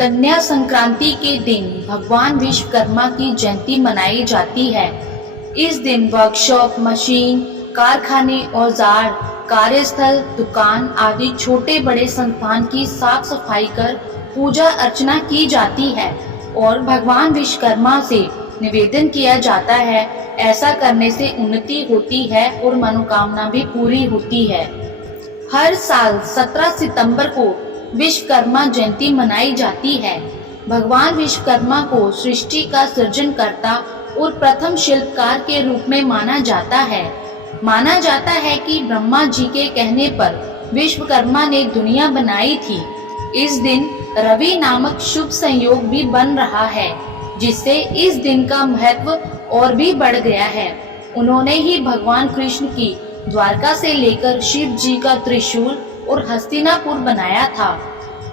कन्या संक्रांति के दिन भगवान विश्वकर्मा की जयंती मनाई जाती है। इस दिन वर्कशॉप, मशीन, कारखाने, औजार, कार्यस्थल, दुकान आदि छोटे बड़े संस्थान की साफ सफाई कर पूजा अर्चना की जाती है और भगवान विश्वकर्मा से निवेदन किया जाता है। ऐसा करने से उन्नति होती है और मनोकामना भी पूरी होती है। हर साल 17 सितंबर को विश्वकर्मा जयंती मनाई जाती है। भगवान विश्वकर्मा को सृष्टि का सृजनकर्ता और प्रथम शिल्पकार के रूप में माना जाता है। माना जाता है कि ब्रह्मा जी के कहने पर विश्वकर्मा ने दुनिया बनाई थी। इस दिन रवि नामक शुभ संयोग भी बन रहा है, जिससे इस दिन का महत्व और भी बढ़ गया है। उन्होंने ही भगवान कृष्ण की द्वारका से लेकर शिव जी का त्रिशूल और हस्तिनापुर बनाया था।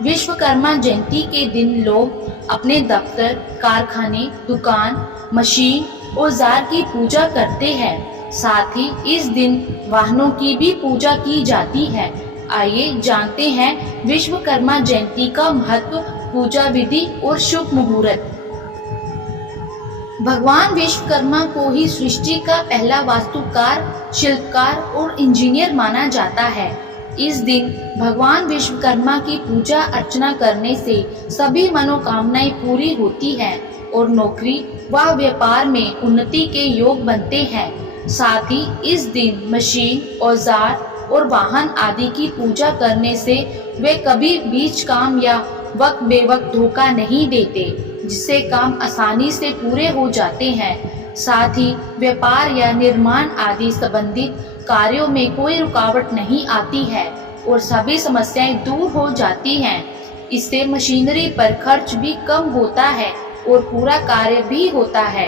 विश्वकर्मा जयंती के दिन लोग अपने दफ्तर, कारखाने, दुकान, मशीन, औजार की पूजा करते हैं। साथ ही इस दिन वाहनों की भी पूजा की जाती है। आइए जानते हैं विश्वकर्मा जयंती का महत्व, पूजा विधि और शुभ मुहूर्त। भगवान विश्वकर्मा को ही सृष्टि का पहला वास्तुकार, शिल्पकार और इंजीनियर माना जाता है। इस दिन भगवान विश्वकर्मा की पूजा अर्चना करने से सभी मनोकामनाएं पूरी होती हैं और नौकरी व व्यापार में उन्नति के योग बनते हैं। साथ ही इस दिन मशीन, औजार और वाहन आदि की पूजा करने से वे कभी बीच काम या वक्त बेवक्त धोखा नहीं देते, जिससे काम आसानी से पूरे हो जाते हैं। साथ ही व्यापार या निर्माण आदि संबंधित कार्यों में कोई रुकावट नहीं आती है और सभी समस्याएं दूर हो जाती हैं। इससे मशीनरी पर खर्च भी कम होता है और पूरा कार्य भी होता है।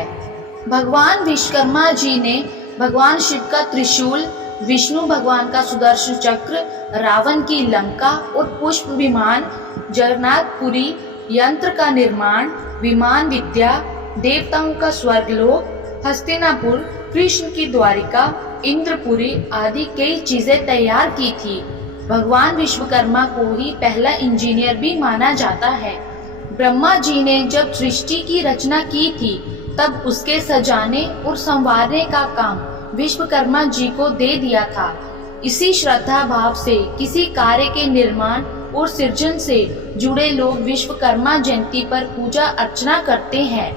भगवान विश्वकर्मा जी ने भगवान शिव का त्रिशूल, विष्णु भगवान का सुदर्शन चक्र, रावण की लंका और पुष्प विमान, जगन्नाथपुरी यंत्र का निर्माण, विमान विद्या, देवताओं का स्वर्गलोक, हस्तिनापुर, कृष्ण की द्वारिका, इंद्रपुरी आदि कई चीजें तैयार की थी। भगवान विश्वकर्मा को ही पहला इंजीनियर भी माना जाता है। ब्रह्मा जी ने जब सृष्टि की रचना की थी, तब उसके सजाने और संवारने का काम विश्वकर्मा जी को दे दिया था। इसी श्रद्धा भाव से किसी कार्य के निर्माण और सृजन से जुड़े लोग विश्वकर्मा जयंती पर पूजा अर्चना करते हैं।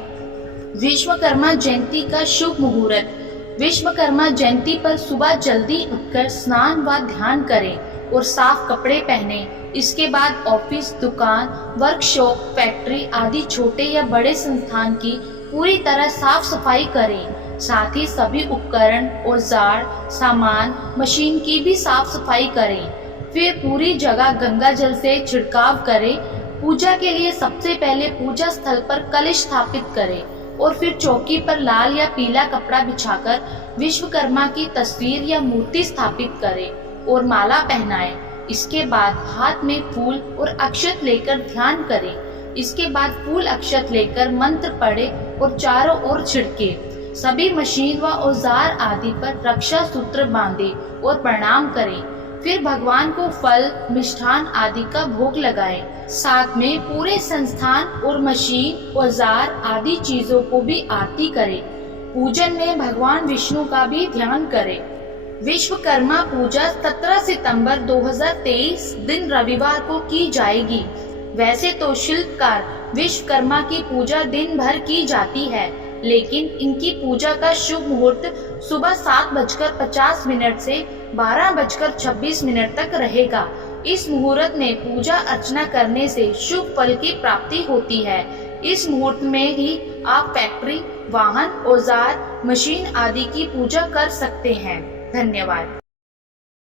विश्वकर्मा जयंती का शुभ मुहूर्त। विश्वकर्मा जयंती पर सुबह जल्दी उठकर स्नान व ध्यान करें और साफ कपड़े पहने। इसके बाद ऑफिस, दुकान, वर्कशॉप, फैक्ट्री आदि छोटे या बड़े संस्थान की पूरी तरह साफ सफाई करें। साथ ही सभी उपकरण, औजार, सामान, मशीन की भी साफ सफाई करें। फिर पूरी जगह गंगा जल से छिड़काव करें। पूजा के लिए सबसे पहले पूजा स्थल पर कलश स्थापित करें और फिर चौकी पर लाल या पीला कपड़ा बिछाकर विश्वकर्मा की तस्वीर या मूर्ति स्थापित करें और माला पहनाएं। इसके बाद हाथ में फूल और अक्षत लेकर ध्यान करें। इसके बाद फूल अक्षत लेकर मंत्र पढ़े और चारों ओर छिड़के। सभी मशीन व औजार आदि पर रक्षा सूत्र बांधे और प्रणाम करें। फिर भगवान को फल, मिष्ठान आदि का भोग लगाएं। साथ में पूरे संस्थान और मशीन, औजार आदि चीजों को भी आरती करें। पूजन में भगवान विष्णु का भी ध्यान करें। विश्वकर्मा पूजा 17 सितंबर 2023 दिन रविवार को की जाएगी। वैसे तो शिल्पकार विश्वकर्मा की पूजा दिन भर की जाती है, लेकिन इनकी पूजा का शुभ मुहूर्त सुबह 7:50 से 12:26 तक रहेगा। इस मुहूर्त में पूजा अर्चना करने से शुभ फल की प्राप्ति होती है। इस मुहूर्त में ही आप फैक्ट्री, वाहन, औजार, मशीन आदि की पूजा कर सकते हैं। धन्यवाद।